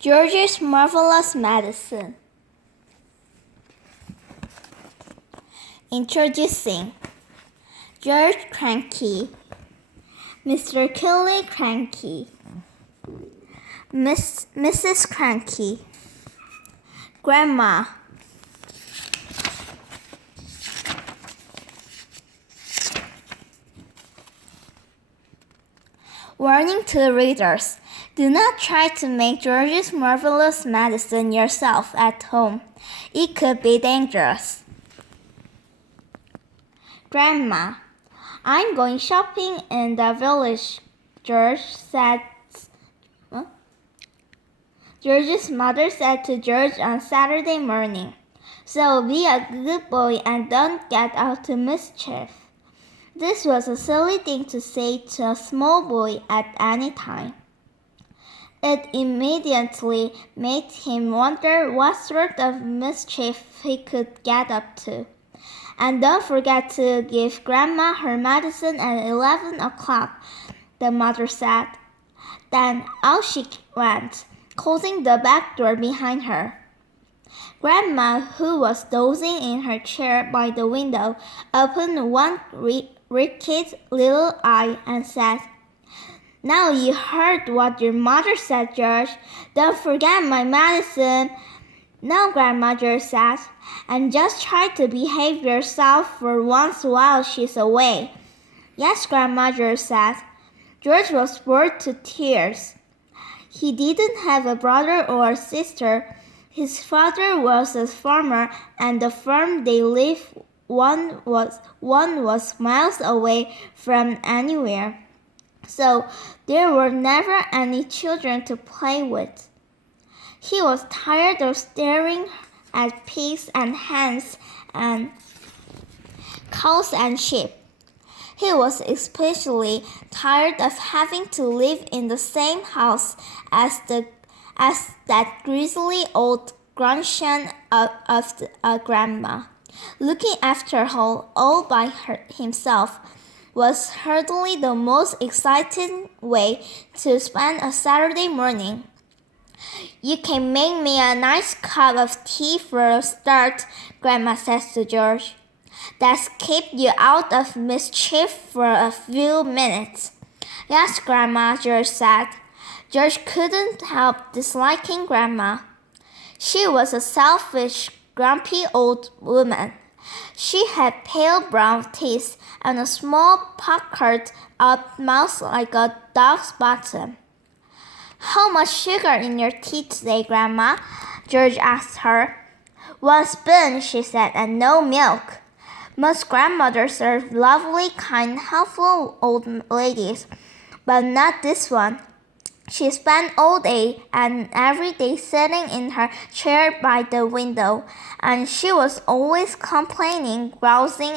George's Marvellous Medicine. Introducing George Cranky, Mr. Kelly Cranky, Mrs. Cranky, Grandma. Warning to the readers. Do not try to make George's Marvellous Medicine yourself at home. It could be dangerous. Grandma. I'm going shopping in the village, George said. George's mother said to George on Saturday morning. So be a good boy and don't get out to mischief. This was a silly thing to say to a small boy at any time. It immediately made him wonder what sort of mischief he could get up to. And don't forget to give Grandma her medicine at 11 o'clock, the mother said. Then out she went, closing the back door behind her. Grandma, who was dozing in her chair by the window, opened one wicked little eye and said, Now you heard what your mother said, George. Don't forget my medicine. No, Grandma, George said, and just try to behave yourself for once while she's away. Yes, Grandma, George said. George was bored to tears. He didn't have a brother or a sister. His father was a farmer, and the farm they lived one was miles away from anywhere. So there were never any children to play with. He was tired of staring at pigs and hens and cows and sheep. He was especially tired of having to live in the same house as that grisly old grandson of a grandma. Looking after her all by himself was hardly the most exciting way to spend a Saturday morning. You can make me a nice cup of tea for a start, Grandma says to George. That's keep you out of mischief for a few minutes. Yes, Grandma, George said. George couldn't help disliking Grandma. She was a selfish, grumpy old woman. She had pale brown teeth and a small puckered-up mouth like a dog's bottom. How much sugar in your tea today, Grandma? George asked her. 1 spoon, she said, and no milk. Most grandmothers are lovely, kind, helpful old ladies, but not this one. She spent all day and every day sitting in her chair by the window, and she was always complaining, grousing,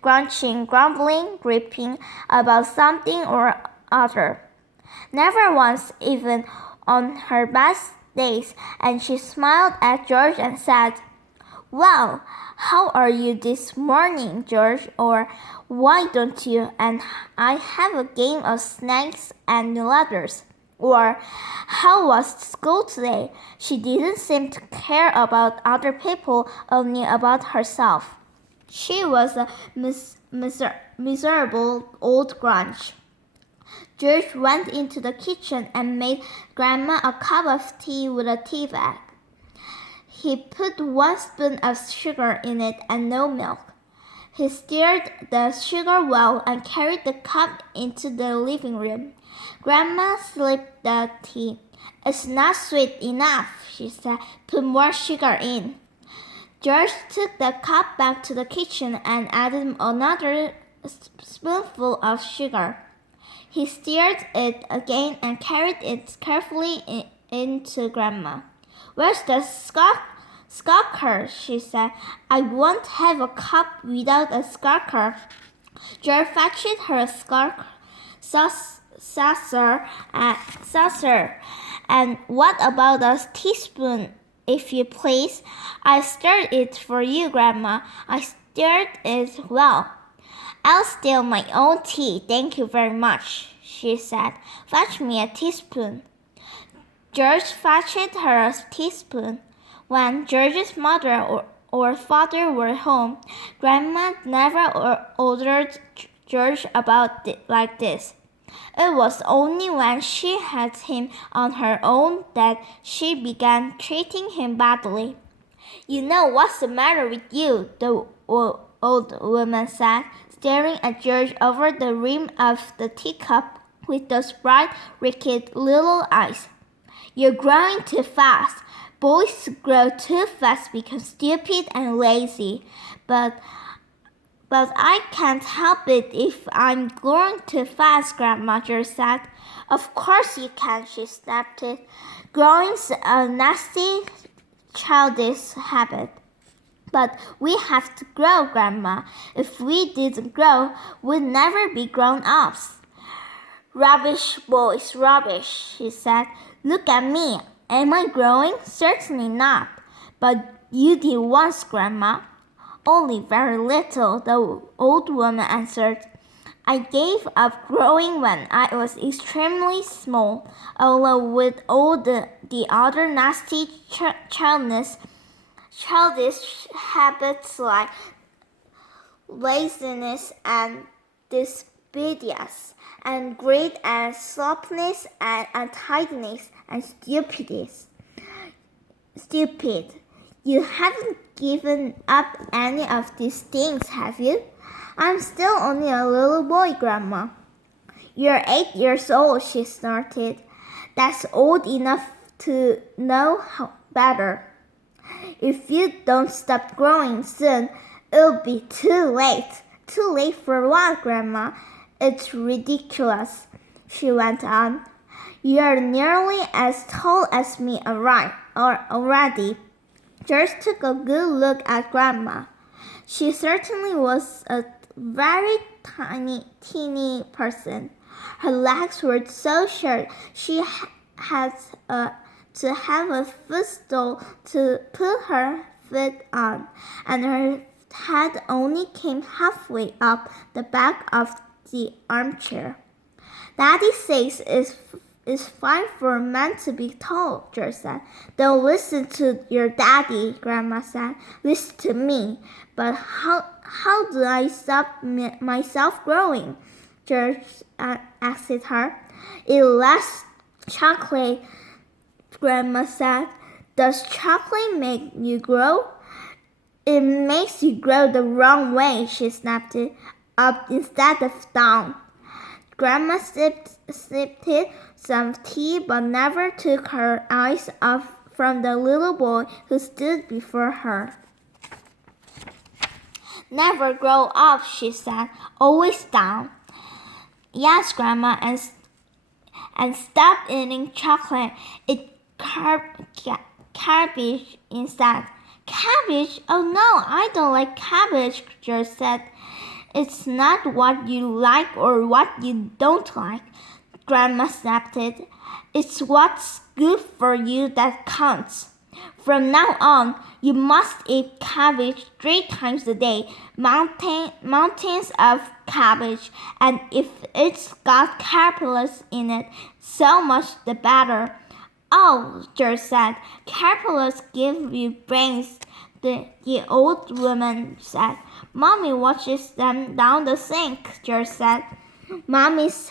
grunching, grumbling, griping about something or other. Never once, even on her best days, and she smiled at George and said, Well, how are you this morning, George? Or why don't you and I have a game of snakes and ladders? Or how was school today? She didn't seem to care about other people, only about herself. She was a miserable old grunge. George went into the kitchen and made Grandma a cup of tea with a tea bag. He put 1 spoon of sugar in it and no milk. He stirred the sugar well and carried the cup into the living room. Grandma sipped the tea. It's not sweet enough, she said. Put more sugar in. George took the cup back to the kitchen and added another spoonful of sugar. He stirred it again and carried it carefully into Grandma. Where's the skulker? She said. I won't have a cup without a skulker. George fetched her a saucer. And what about a teaspoon, if you please? I stirred it for you, Grandma. I stirred it well. I'll steal my own tea, thank you very much, she said. Fetch me a teaspoon. George fetched her a teaspoon. When George's mother or father were home, Grandma never ordered George about like this. It was only when she had him on her own that she began treating him badly. "You know what's the matter with you," the old woman said, staring at George over the rim of the teacup with those bright, wicked little eyes. "You're growing too fast. Boys grow too fast become stupid and lazy. But I can't help it if I'm growing too fast," Grandmother said. "Of course you can," she snapped it. "Growing's a nasty, childish habit. But we have to grow, Grandma. If we didn't grow, we'd never be grown-ups." "Rubbish, boys, rubbish," she said. "Look at me. Am I growing? Certainly not. But you did once, Grandma." "Only very little," the old woman answered. "I gave up growing when I was extremely small, although with all the other nasty childish habits like laziness and disobedience and greed and sloppiness and untidiness and stupid. You haven't given up any of these things, have you?" "I'm still only a little boy, Grandma." "You're 8 years old," she snorted. "That's old enough to know better. If you don't stop growing soon, it'll be too late." "Too late for what, Grandma?" "It's ridiculous," she went on. "You're nearly as tall as me already." George took a good look at Grandma. She certainly was a very teeny person. Her legs were so short she had to have a footstool to put her feet on, and her head only came halfway up the back of the armchair. "Daddy says it's fine for men to be tall," George said. "Don't listen to your daddy," Grandma said. "Listen to me." "But how do I stop myself growing?" George asked her. "Eat less chocolate," Grandma said. "Does chocolate make you grow?" "It makes you grow the wrong way," she snapped it. "Up instead of down." Grandma sipped some tea but never took her eyes off from the little boy who stood before her. "Never grow up," she said. "Always down." "Yes, Grandma, and stop eating chocolate. Eat cabbage instead." "Cabbage? Oh no, I don't like cabbage," George said. "It's not what you like or what you don't like," Grandma snapped it. "It's what's good for you that counts. From now on, you must eat cabbage 3 times a day, mountains of cabbage, and if it's got caterpillars in it, so much the better." "Oh," George said, "caterpillars give you brains," the old woman said. "Mommy washes them down the sink," George said. "Mommy's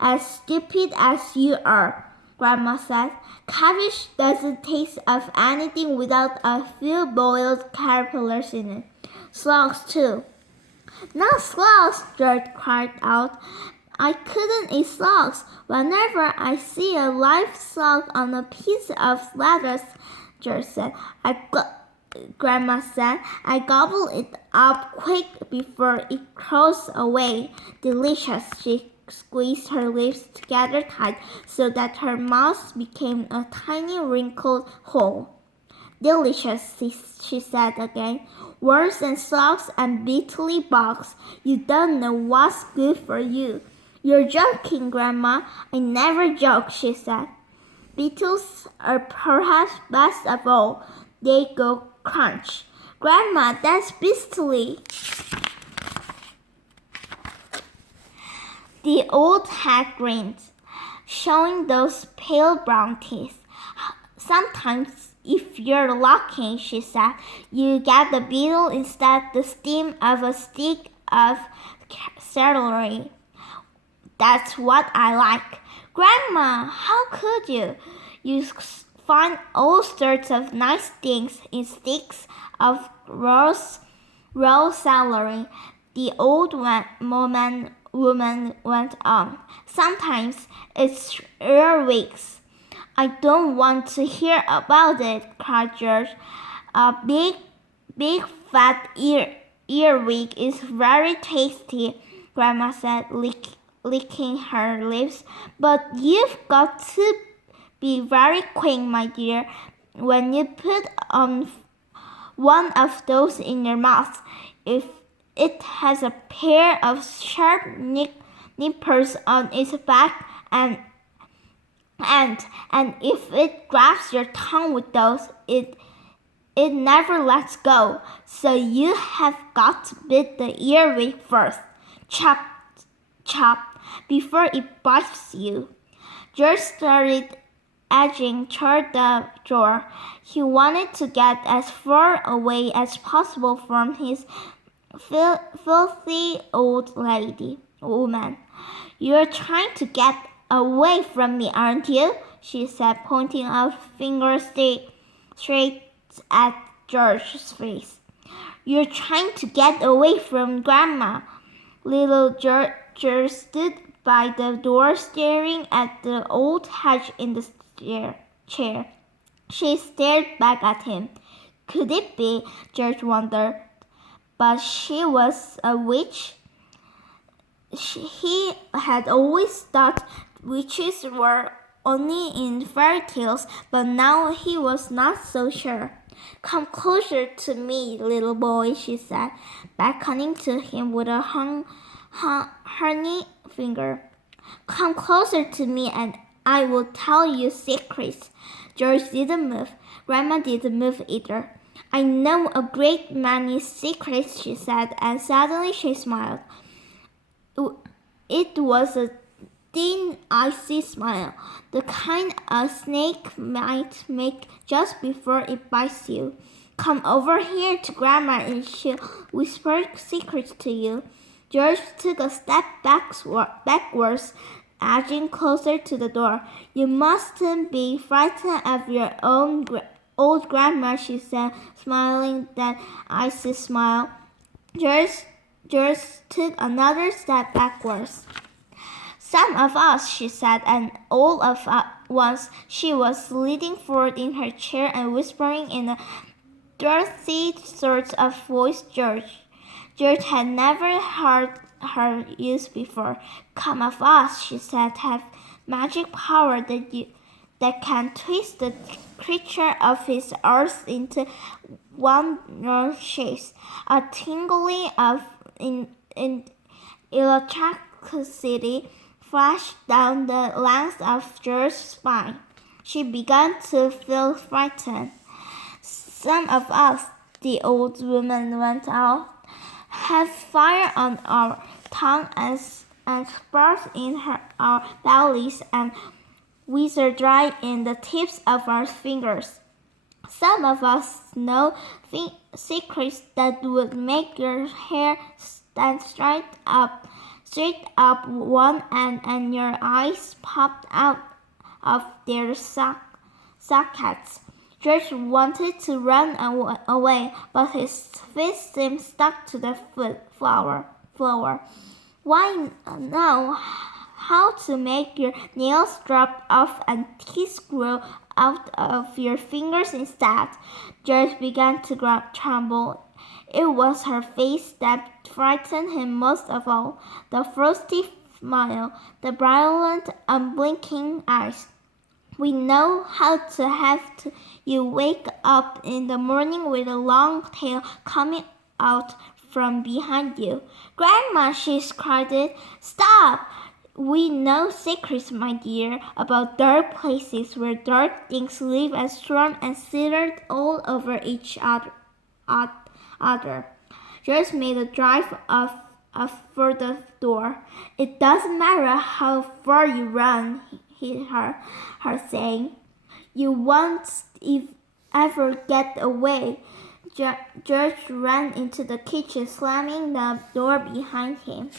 as stupid as you are," Grandma said. "Cabbage doesn't taste of anything without a few boiled caterpillars in it. Slugs, too." "Not slugs," George cried out. "I couldn't eat slugs. Whenever I see a live slug on a piece of lettuce," George said, Grandma said, "I gobble it up quick before it crawls away." "Delicious." She squeezed her lips together tight so that her mouth became a tiny wrinkled hole. "Delicious," she said again. "Worse than slugs and beetly bugs. You don't know what's good for you." "You're joking, Grandma." "I never joke," she said. "Beetles are perhaps best of all. They go crunch." "Grandma, that's beastly." The old hag grinned. showing those pale brown teeth. Sometimes, if you're lucky, she said, you get the beetle instead the stem of a stick of celery. That's what I like. Grandma, how could you? You find all sorts of nice things in sticks of raw celery, the old woman went on. Sometimes it's earwigs. I don't want to hear about it, cried George. A big fat earwig is very tasty, Grandma said, licking her lips. But you've got to be very quick, my dear, when you put on one of those in your mouth. If it has a pair of sharp nippers on its back and if it grabs your tongue with those, it never lets go. So you have got to bit the earwig first. Chop, chop, before it bites you. George started edging toward the door. He wanted to get as far away as possible from his filthy old woman. You're trying to get away from me, aren't you? She said, pointing a finger straight at George's face. You're trying to get away from Grandma. Little George stood by the door staring at the old hedge in the chair. She stared back at him. Could it be? George wondered. But she was a witch. He had always thought witches were only in fairy tales, but now he was not so sure. Come closer to me, little boy, she said, beckoning to him with a honey finger. Come closer to me and I will tell you secrets. George didn't move. Grandma didn't move either. I know a great many secrets, she said, and suddenly she smiled. It was a thin, icy smile, the kind a snake might make just before it bites you. Come over here to Grandma and she'll whisper secrets to you. George took a step backwards, edging closer to the door. You mustn't be frightened of your own old grandma, she said, smiling that icy smile. George took another step backwards. Some of us, she said, and all of once she was leaning forward in her chair and whispering in a dorothy sort of voice George had never heard her use before. Some of us, she said, have magic power that can twist the creature of his earth into wondrous shapes. A tingling of electricity flashed down the length of George's spine. She began to feel frightened. Some of us, the old woman went on, have fire on our tongue and sparks in our bellies and wizard dry in the tips of our fingers. Some of us know secrets that would make your hair stand straight up one end and your eyes popped out of their sockets. George wanted to run away, but his feet seemed stuck to the floor. Why know how to make your nails drop off and teeth grow out of your fingers instead? George began to tremble. It was her face that frightened him most of all. The frosty smile, the brilliant, unblinking eyes. We know how to have you wake up in the morning with a long tail coming out from behind you. Grandma, she cried, stop! We know secrets, my dear, about dark places where dark things live and storm and slither all over each other. George made a drive for the door. It doesn't matter how far you run, her saying, "You won't ever get away." George ran into the kitchen, slamming the door behind him.